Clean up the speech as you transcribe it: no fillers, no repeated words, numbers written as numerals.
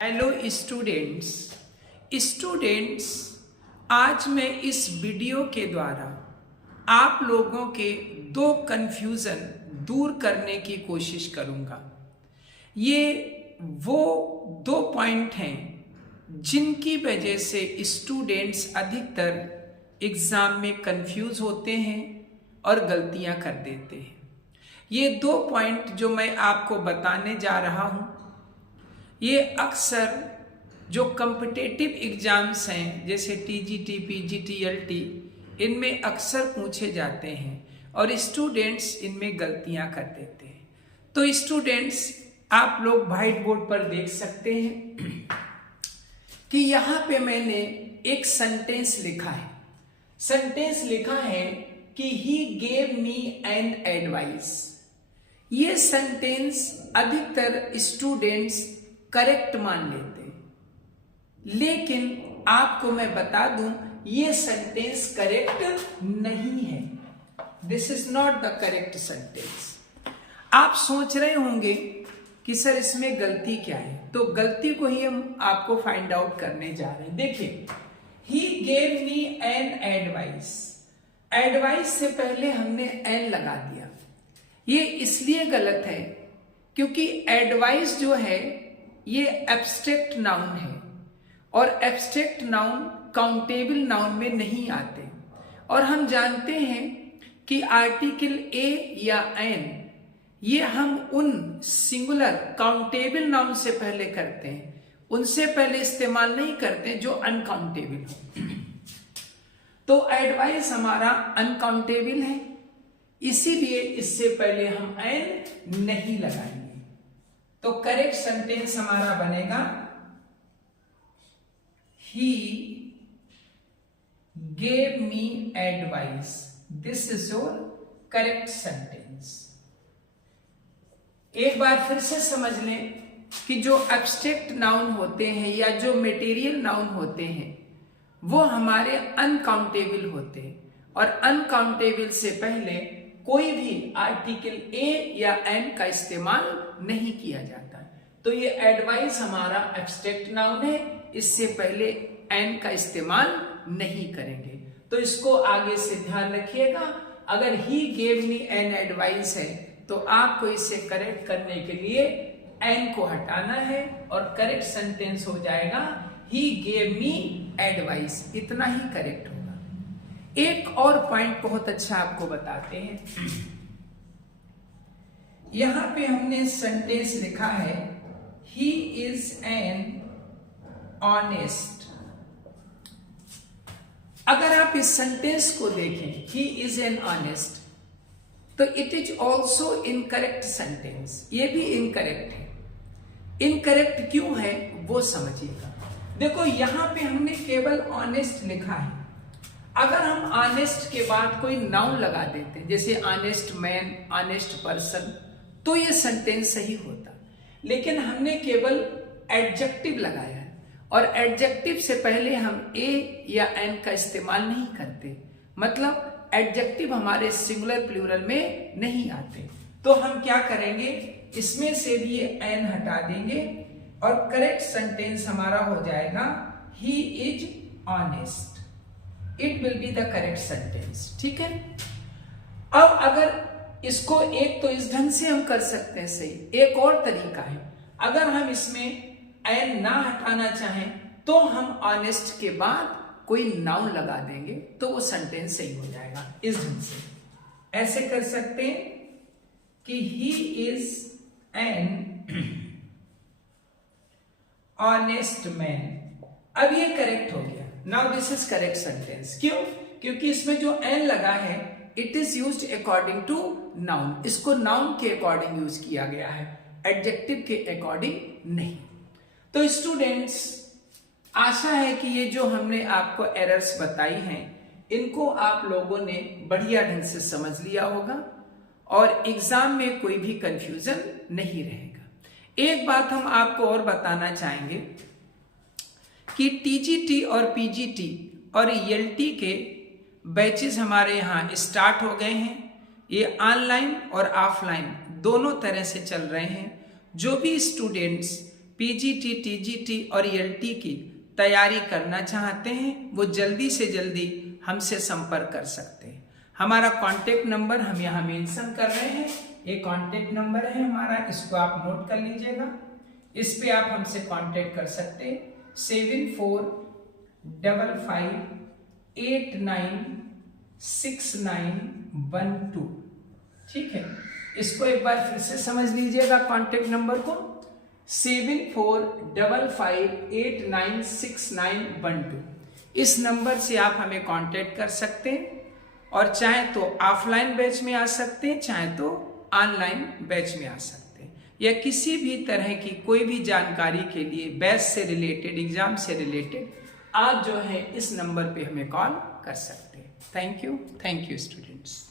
Hello students, आज मैं इस वीडियो के द्वारा आप लोगों के दो कन्फ्यूज़न दूर करने की कोशिश करूंगा। ये वो दो पॉइंट हैं जिनकी वजह से स्टूडेंट्स अधिकतर एग्ज़ाम में कंफ्यूज होते हैं और गलतियां कर देते हैं। ये दो पॉइंट जो मैं आपको बताने जा रहा हूँ, ये अक्सर जो कॉम्पिटिटिव एग्ज़ाम्स हैं जैसे टीजीटी, पीजीटी, एलटी, इनमें अक्सर पूछे जाते हैं और स्टूडेंट्स इनमें गलतियां कर देते हैं। तो स्टूडेंट्स, आप लोग व्हाइट बोर्ड पर देख सकते हैं कि यहाँ पे मैंने एक सेंटेंस लिखा है। सेंटेंस लिखा है कि he gave me an advice. ये सेंटेंस अधिकतर स्टूडेंट्स करेक्ट मान लेते हैं, लेकिन आपको मैं बता दूं ये सेंटेंस करेक्ट नहीं है। This is not the correct sentence. आप सोच रहे होंगे कि सर इसमें गलती क्या है, तो गलती को ही हम आपको फाइंड आउट करने जा रहे हैं। देखिए, he gave me an advice. Advice से पहले हमने एन लगा दिया। ये इसलिए गलत है क्योंकि एडवाइस जो है ये एब्स्ट्रैक्ट नाउन है और एब्स्ट्रैक्ट नाउन काउंटेबल नाउन में नहीं आते। और हम जानते हैं कि आर्टिकल ए या एन ये हम उन सिंगुलर काउंटेबल नाउन से पहले करते हैं, उनसे पहले इस्तेमाल नहीं करते जो अनकाउंटेबल हो। तो एडवाइस हमारा अनकाउंटेबल है, इसीलिए इससे पहले हम एन नहीं लगाएंगे। तो करेक्ट सेंटेंस हमारा बनेगा he gave me advice. This is your correct sentence. एक बार फिर से समझ लें कि जो एब्स्ट्रैक्ट नाउन होते हैं या जो मटेरियल नाउन होते हैं वो हमारे अनकाउंटेबल होते हैं और अनकाउंटेबल से पहले कोई भी आर्टिकल ए या एन का इस्तेमाल नहीं किया जाता है। तो ये एडवाइस हमारा एब्स्ट्रैक्ट नाउन है, इससे पहले एन का इस्तेमाल नहीं करेंगे। तो इसको आगे से ध्यान रखिएगा। अगर he gave me an advice है तो आपको इसे करेक्ट करने के लिए एन को हटाना है और करेक्ट सेंटेंस हो जाएगा ही गेव मी एडवाइस। इतना ही करेक्ट होगा। एक और पॉइंट बहुत अच्छा आपको बताते हैं। यहां पे हमने सेंटेंस लिखा है ही इज एन ऑनेस्ट। अगर आप इस सेंटेंस को देखें ही इज एन ऑनेस्ट, तो it is also incorrect sentence. ये भी इनकरेक्ट है। इनकरेक्ट क्यों है वो समझिएगा। देखो, यहां पे हमने केवल ऑनेस्ट लिखा है। अगर हम ऑनेस्ट के बाद कोई नाउन लगा देते हैं जैसे ऑनेस्ट मैन, ऑनेस्ट पर्सन, तो ये सेंटेंस सही होता। लेकिन हमने केवल एडजेक्टिव लगाया है और एडजेक्टिव से पहले हम ए या एन का इस्तेमाल नहीं करते। मतलब एडजेक्टिव हमारे सिंगुलर प्लूरल में नहीं आते। तो हम क्या करेंगे, इसमें से भी ये एन हटा देंगे और करेक्ट सेंटेंस हमारा हो जाएगा he is honest. It will be the correct sentence. ठीक है। अब अगर इसको एक तो इस ढंग से हम कर सकते हैं सही, एक और तरीका है। अगर हम इसमें एन ना हटाना चाहें तो हम ऑनेस्ट के बाद कोई नाउन lगा देंगे तो वो सेंटेंस सही हो जाएगा। इस ढंग से ऐसे कर सकते हैं कि he is an honest man. अब ये करेक्ट हो गया। Now this is correct sentence. क्यों? क्योंकि इसमें जो एन लगा है it is used according to noun. इसको नाउन के अकॉर्डिंग यूज किया गया है, एडजेक्टिव के अकॉर्डिंग नहीं। तो स्टूडेंट्स, आशा है कि ये जो हमने आपको एरर्स बताई हैं इनको आप लोगों ने बढ़िया ढंग से समझ लिया होगा और एग्जाम में कोई भी कंफ्यूजन नहीं रहेगा। एक बात हम आपको और बताना चाहेंगे कि टीजीटी और पीजीटी और एलटी के बैचेस हमारे यहाँ स्टार्ट हो गए हैं। ये ऑनलाइन और ऑफलाइन दोनों तरह से चल रहे हैं। जो भी स्टूडेंट्स पीजीटी, टीजीटी और ईएलटी की तैयारी करना चाहते हैं वो जल्दी से जल्दी हमसे संपर्क कर सकते हैं। हमारा कांटेक्ट नंबर हम यहाँ मेंशन कर रहे हैं, ये कांटेक्ट नंबर है हमारा, इसको आप नोट कर लीजिएगा। इस पे आप हमसे कांटेक्ट कर सकते हैं 7455896912। ठीक है, इसको एक बार फिर से समझ लीजिएगा कांटेक्ट नंबर को, 7455896912। इस नंबर से आप हमें कांटेक्ट कर सकते हैं और चाहे तो ऑफलाइन बैच में आ सकते हैं, चाहे तो ऑनलाइन बैच में आ सकते हैं, या किसी भी तरह की कोई भी जानकारी के लिए बैच से रिलेटेड, एग्जाम से रिलेटेड आप जो है इस नंबर पे हमें कॉल कर सकते हैं। Thank you students.